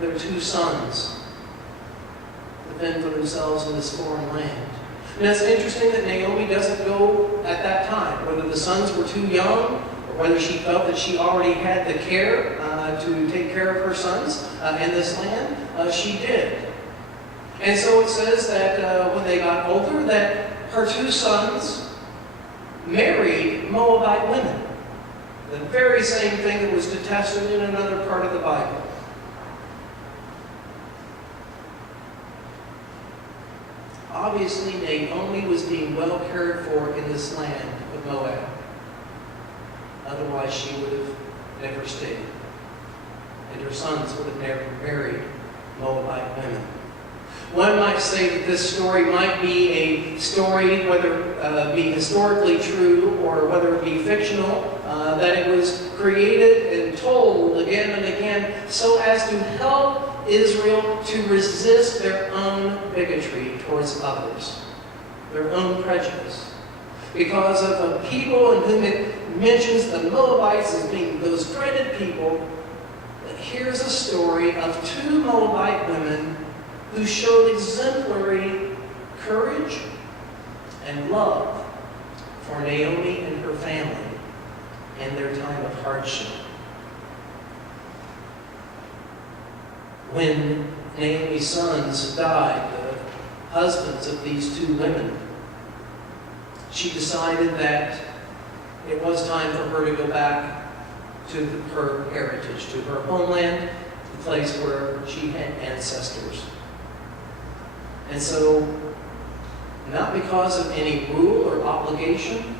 their two sons to fend for themselves in this foreign land. And it's interesting that Naomi doesn't go at that time, whether the sons were too young or whether she felt that she already had the care to take care of her sons in this land. She did. And so it says that when they got older, that her two sons married Moabite women. The very same thing that was detested in another part of the Bible. Obviously, Naomi was being well cared for in this land of Moab. Otherwise, she would have never stayed. And her sons would have never married Moabite women. One might say that this story might be a story, whether it be historically true or whether it be fictional, that it was created and told again and again so as to help Israel to resist their own bigotry towards others, their own prejudice. Because of a people in whom it mentions the Moabites as being those dreaded people, here's a story of two Moabite women who showed exemplary courage and love for Naomi and her family in their time of hardship. When Naomi's sons died, the husbands of these two women, she decided that it was time for her to go back to her heritage, to her homeland, the place where she had ancestors. And so, not because of any rule or obligation,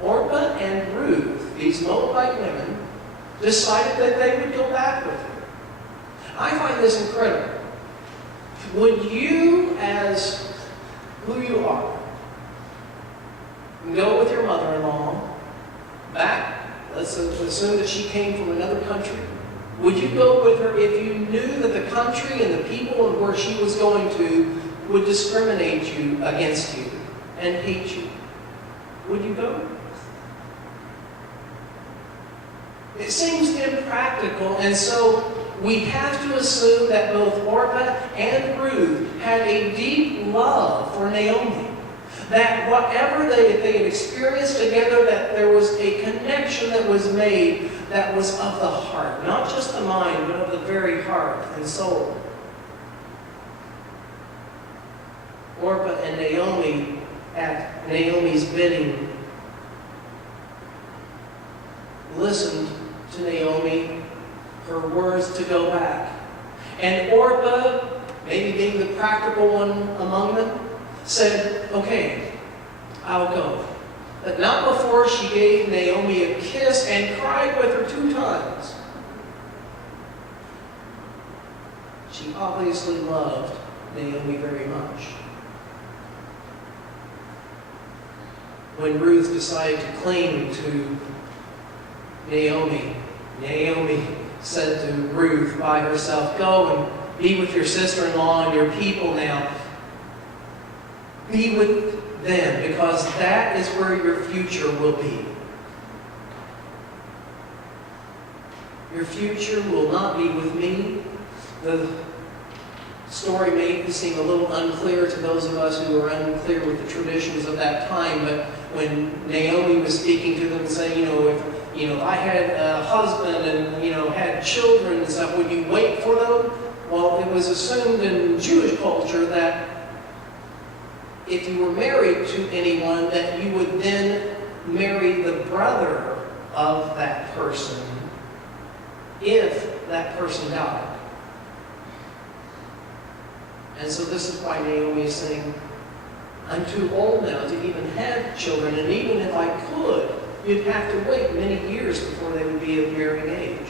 Orpah and Ruth, these Moabite women, decided that they would go back with her. I find this incredible. Would you, as who you are, go with your mother-in-law back? Let's assume that she came from another country. Would you go with her if you knew that the country and the people and where she was going to would discriminate you against you and hate you? Would you go? It seems impractical, and so we have to assume that both Orpah and Ruth had a deep love for Naomi. That whatever they had experienced together, that there was a connection that was made that was of the heart. Not just the mind, but of the very heart and soul. Orpah and Naomi, at Naomi's bidding, listened to Naomi, her words to go back. And Orpah, maybe being the practical one among them, said, okay, I'll go. But not before she gave Naomi a kiss and cried with her 2 times. She obviously loved Naomi very much. When Ruth decided to cling to Naomi, Naomi said to Ruth by herself, go and be with your sister-in-law and your people now. Be with them, because that is where your future will be. Your future will not be with me. The story may seem a little unclear to those of us who are unclear with the traditions of that time, but when Naomi was speaking to them and saying, if I had a husband and, had children and stuff, would you wait for them? Well, it was assumed in Jewish culture that if you were married to anyone, that you would then marry the brother of that person if that person died. And so this is why Naomi is saying, I'm too old now to even have children, and even if I could, you'd have to wait many years before they would be of bearing age.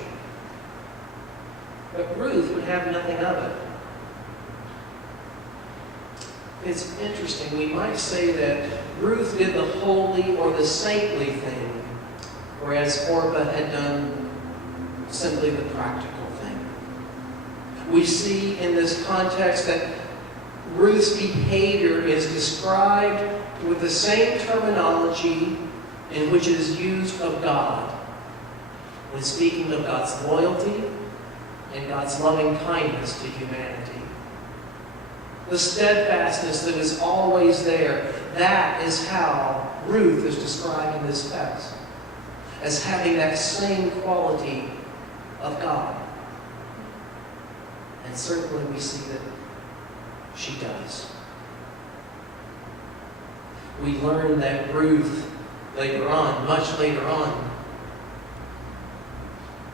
But Ruth would have nothing of it. It's interesting. We might say that Ruth did the holy or the saintly thing, whereas Orpah had done simply the practical thing. We see in this context that Ruth's behavior is described with the same terminology in which it is used of God, when speaking of God's loyalty and God's loving kindness to humanity. The steadfastness that is always there, that is how Ruth is described in this text, as having that same quality of God. And certainly we see that she does. We learn that Ruth, later on, much later on,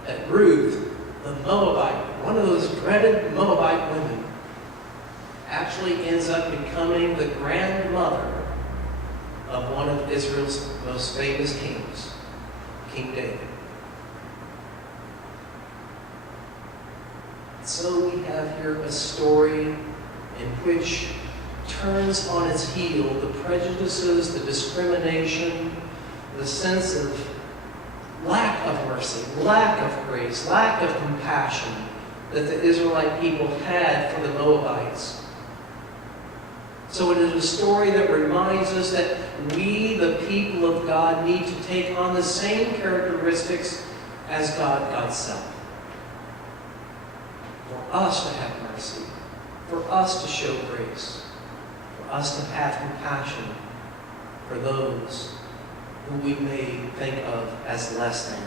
that Ruth, the Moabite, one of those dreaded Moabite women, actually ends up becoming the grandmother of one of Israel's most famous kings, King David. So we have here a story in which turns on its heel the prejudices, the discrimination, the sense of lack of mercy, lack of grace, lack of compassion that the Israelite people had for the Moabites. So it is a story that reminds us that we, the people of God, need to take on the same characteristics as God's self. For us to have mercy, for us to show grace, for us to have compassion for those who we may think of as less than.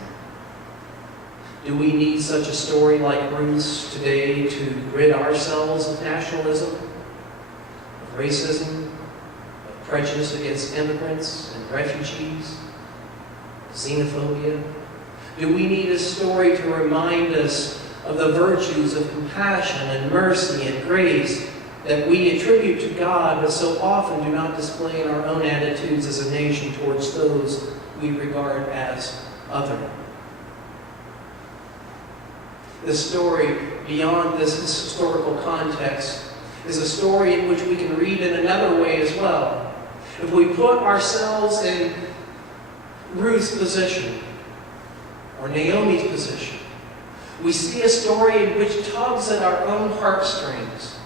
Do we need such a story like Ruth's today to rid ourselves of nationalism, of racism, of prejudice against immigrants and refugees, xenophobia? Do we need a story to remind us of the virtues of compassion and mercy and grace that we attribute to God, but so often do not display in our own attitudes as a nation towards those we regard as other? The story, beyond this historical context, is a story in which we can read in another way as well. If we put ourselves in Ruth's position, or Naomi's position, we see a story in which tugs at our own heartstrings.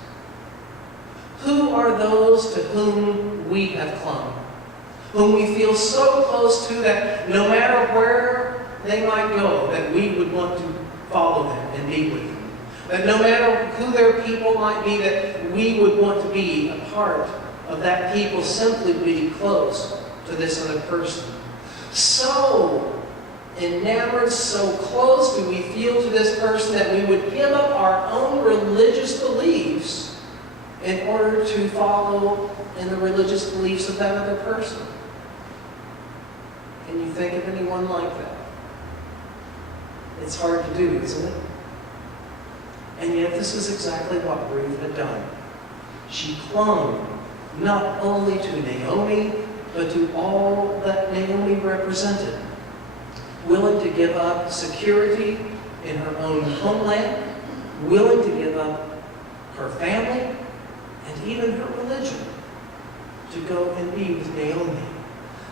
Who are those to whom we have clung? Whom we feel so close to that no matter where they might go, that we would want to follow them and be with them. That no matter who their people might be, that we would want to be a part of that people, simply be close to this other person. So enamored, so close do we feel to this person that we would give up our own religious beliefs in order to follow in the religious beliefs of that other person. Can you think of anyone like that? It's hard to do, isn't it? And yet this is exactly what Ruth had done. She clung not only to Naomi, but to all that Naomi represented. Willing to give up security in her own homeland, willing to give up her family, and even her religion to go and be with Naomi.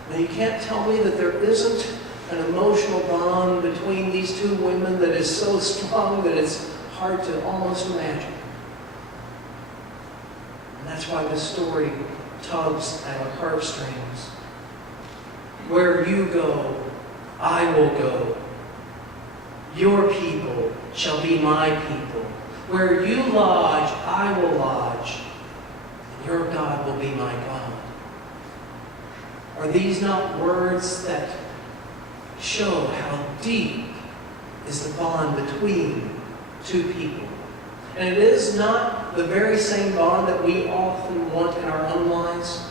Now you can't tell me that there isn't an emotional bond between these two women that is so strong that it's hard to almost imagine. And that's why this story tugs at our heartstrings. Where you go, I will go. Your people shall be my people. Where you lodge, I will lodge. And your God will be my God. Are these not words that show how deep is the bond between two people? And it is not the very same bond that we often want in our own lives.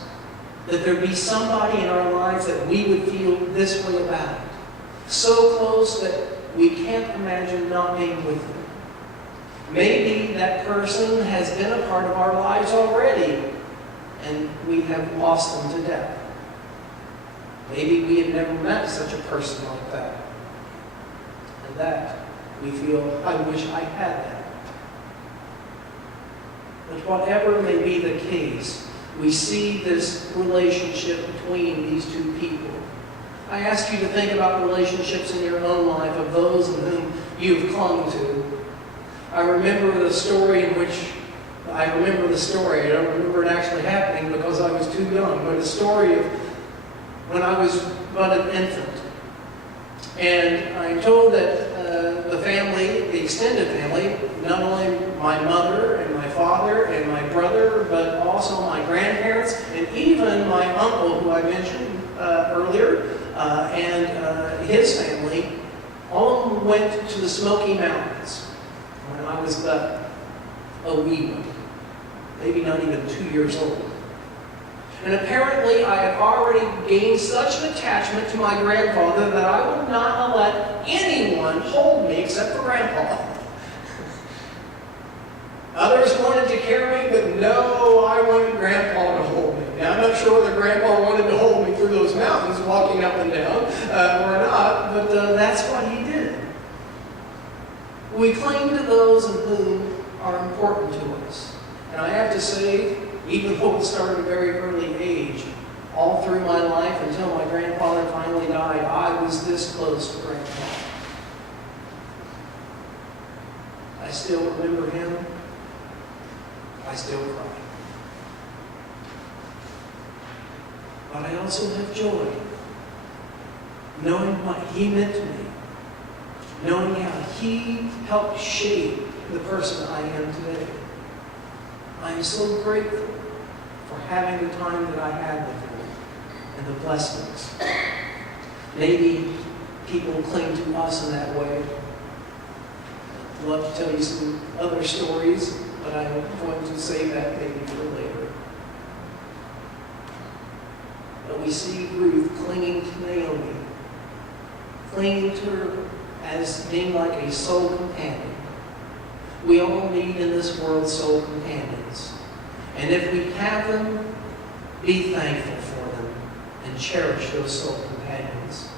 That there be somebody in our lives that we would feel this way about. So close that we can't imagine not being with them. Maybe that person has been a part of our lives already, and we have lost them to death. Maybe we have never met such a person like that. And that we feel, I wish I had that. But whatever may be the case, we see this relationship between these two people. I ask you to think about relationships in your own life of those in whom you've clung to. I remember the story I don't remember it actually happening because I was too young, but the story of when I was but an infant. And I'm told that the family the extended family, not only my mother and my father and my brother, but also my grandparents and even my uncle, who I mentioned earlier, and his family, all went to the Smoky Mountains when I was a wee one, maybe not even 2 years old. And apparently I had already gained such an attachment to my grandfather that I would not let anyone hold me except for Grandpa. Others wanted to carry me, but no, I wanted Grandpa to hold me. Now, I'm not sure whether Grandpa wanted to hold me through those mountains, walking up and down, or not, but that's what he did. We cling to those who are important to us. And I have to say, even though it started at a very early age, all through my life until my grandfather finally died, I was this close to Grandpa. I still remember him. I still cry. But I also have joy, knowing what he meant to me, knowing how he helped shape the person I am today. I am so grateful for having the time that I had with him and the blessings. Maybe people cling to us in that way. I'd love to tell you some other stories, but I'm going to save that maybe for later. But we see Ruth clinging to Naomi, clinging to her as being like a soul companion. We all need in this world soul companions. And if we have them, be thankful for them and cherish those soul companions.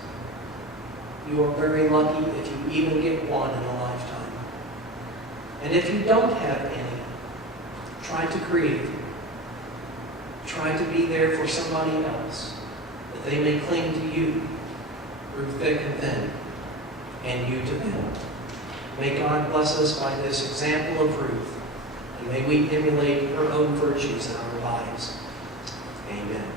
You are very lucky if you even get one in a lifetime. And if you don't have any, try to create them. Try to be there for somebody else, that they may cling to you through thick and thin, and you to them. May God bless us by this example of Ruth, and may we emulate her own virtues in our lives. Amen.